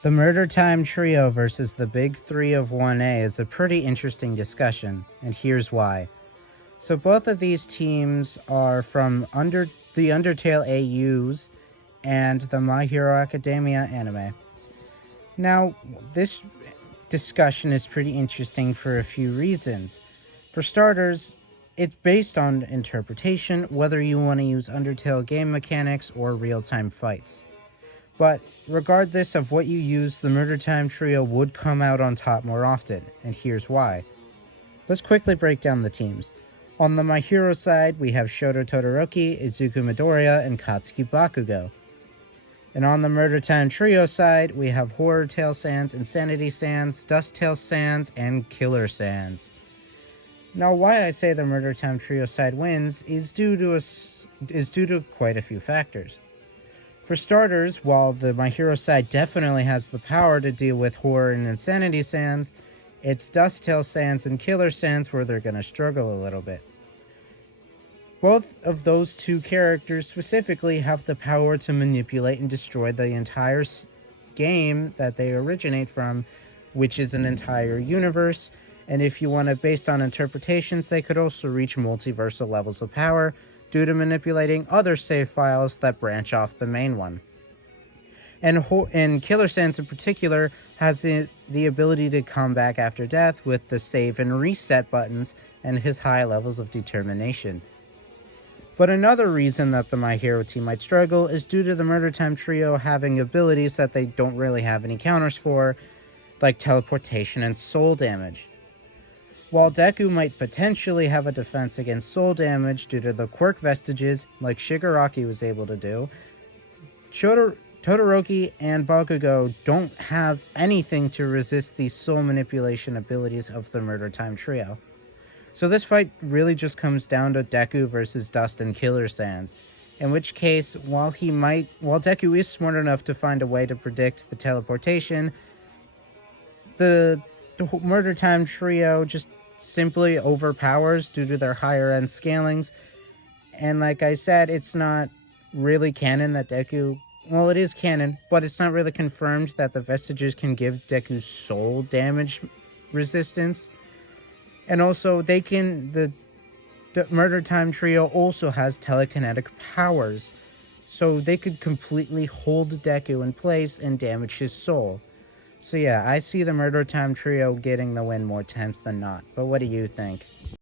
The Murder Time Trio versus the Big Three of 1A is a pretty interesting discussion, and here's why. So both of these teams are from the Undertale AUs and the My Hero Academia anime. Now, this discussion is pretty interesting for a few reasons. For starters, it's based on interpretation, whether you want to use Undertale game mechanics or real-time fights. But regardless of what you use, the Murder Time Trio would come out on top more often, and here's why. Let's quickly break down the teams. On the My Hero side, we have Shoto Todoroki, Izuku Midoriya, and Katsuki Bakugo. And on the Murder Time Trio side, we have Horror Tail Sans, Insanity Sans, Dust Tail Sans, and Killer Sans. Now, why I say the Murder Time Trio side wins is due to quite a few factors. For starters, while the My Hero side definitely has the power to deal with Horror and Insanity Sans, it's Dust Tail Sans and Killer Sans where they're going to struggle a little bit. Both of those two characters specifically have the power to manipulate and destroy the entire game that they originate from, which is an entire universe, and if you want to based on interpretations, they could also reach multiversal levels of power due to manipulating other save files that branch off the main one. And Killer Sans in particular has the ability to come back after death with the save and reset buttons and his high levels of determination. But another reason that the My Hero team might struggle is due to the Murder Time Trio having abilities that they don't really have any counters for, like teleportation and soul damage. While Deku might potentially have a defense against soul damage due to the quirk vestiges, like Shigaraki was able to do, Todoroki and Bakugo don't have anything to resist the soul manipulation abilities of the Murder Time Trio. So this fight really just comes down to Deku versus Dust and Killer Sans, in which case, while Deku is smart enough to find a way to predict the teleportation, the Murder Time Trio just simply overpowers due to their higher end scalings. And like I said, it's not really canon that Deku... Well, it is canon, but it's not really confirmed that the vestiges can give Deku soul damage resistance. And also, the Murder Time Trio also has telekinetic powers, so they could completely hold Deku in place and damage his soul. So yeah, I see the Murder Time Trio getting the win more times than not, but what do you think?